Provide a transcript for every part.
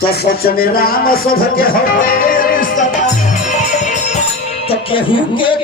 तो सच में राम सब के होवे रिश्ता तो केहू के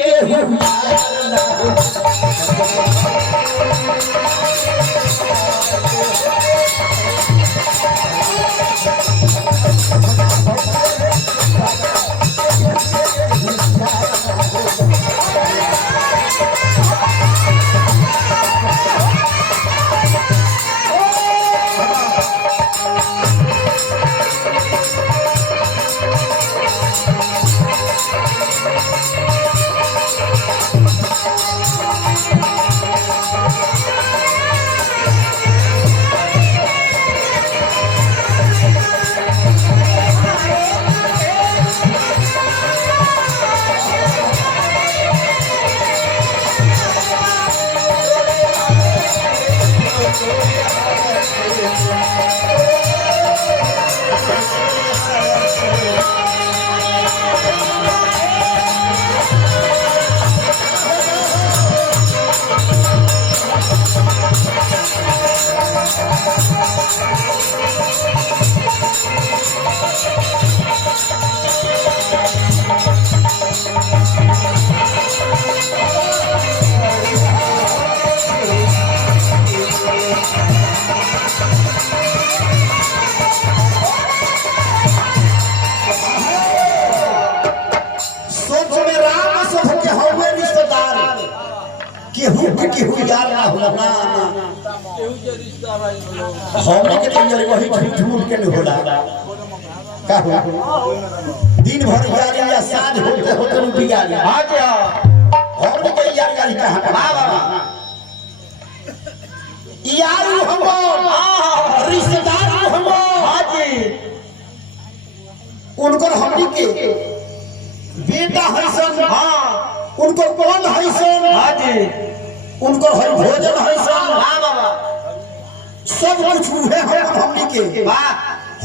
केहू ना केहू यार ना होला ना केहू के रिश्ता भाई हमने के तैयारी वही झूठ के नहीं होला का हो दिन भर यारी या साँझ होते होते रुपी गाड़ी हां जी हां हमने के यार गाड़ी कहां वाह वाह यार हम हां रिश्तेदार हम हां जी उनको हमनी के बेटा है सन हां उनको कौन है सन हां जी उनको हर भोजन है सब वाह बाबा सब कुछ हुए हैं हमनी के वाह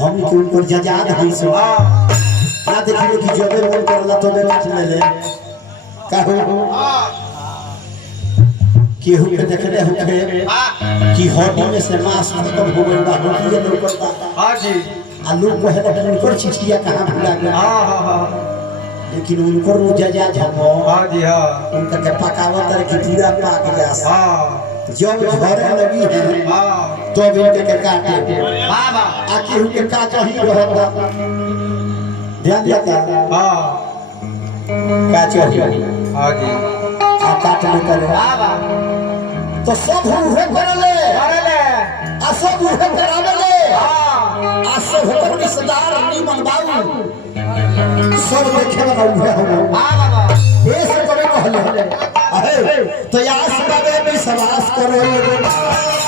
हम को उनको जजाद है सब ना देखिए कि जबे मन करला तो बैठ ले ले कहू केहू के देख रहे होते कि हड्डी में से मांस खत्म हो गइल बा ये लोग करता हां जी आ लोग को है उनको चिचिया कहां भुला गया हां हां लेकिन उनको जजा झमो हां जी हां उनका के पकावत है कि पूरा पाक गया हां जब झरे लगी है हां तो इनके के काटे वाह वाह आखिर उनके काट ही रहता ध्यान देता हां काट ही हां जी आ काट ले करे वाह वाह तो सब हुए करले आ सब हुए करावे हां आ सब होकर रिश्तेदार निमन बाबू सब देखे वाला हुआ हां बाबा ये से कभी कहले अरे तो यार सबे विश्वास करो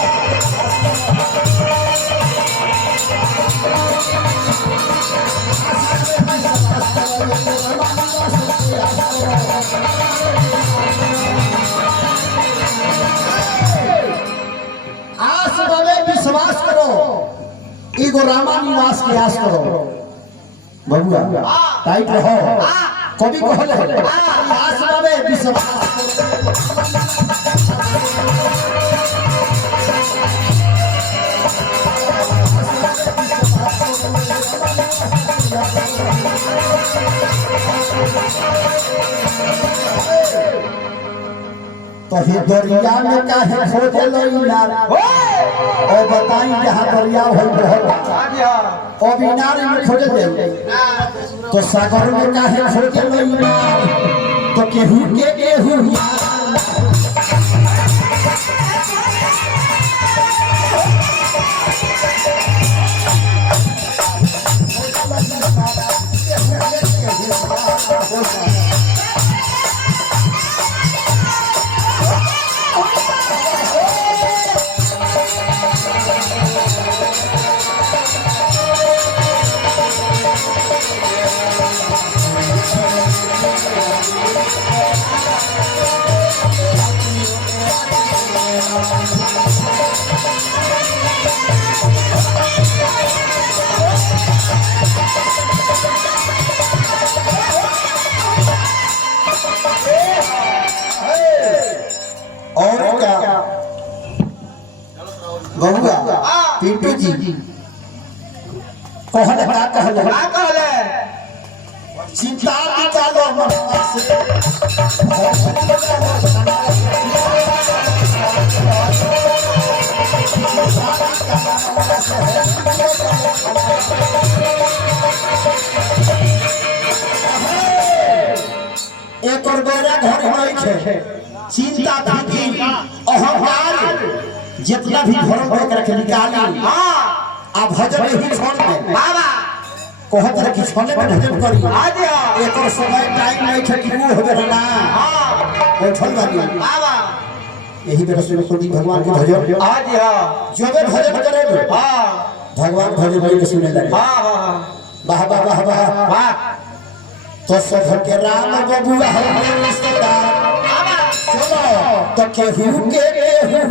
आस सबे विश्वास करो एगो रामा निवास के आस करो बबुआ टाइट रहो कभी कहले आस बाबे विश्वास तो फिर दरिया में काहे खोजे लईला और बताई जहां दरिया हो बहुत और बिनारे में खोजे दे तो सागर में काहे खोजे लईला तो केहू के केहू कहले का कहले का कहले चिंता निकालो मनवा से एक और गोरा घर नहीं छे चिंता भीति अहंकार जितना भी घर में रख निकाली हां आ भजन ही छोड़ दे बाबा कहत रहे कि छोले में भजन करी हां जी हां एक और समय टाइम नहीं छे कि वो होबे ना हां उठल बानी बाबा यही बेटा सुन कोई भगवान के भजन हां जी हां जो भी भजन करे हां भगवान भजन के सुने लगे हां हां वाह वाह वाह वाह वाह तो सब के राम बबुआ हमारे रिश्तेदार चलो तो केहू के केहू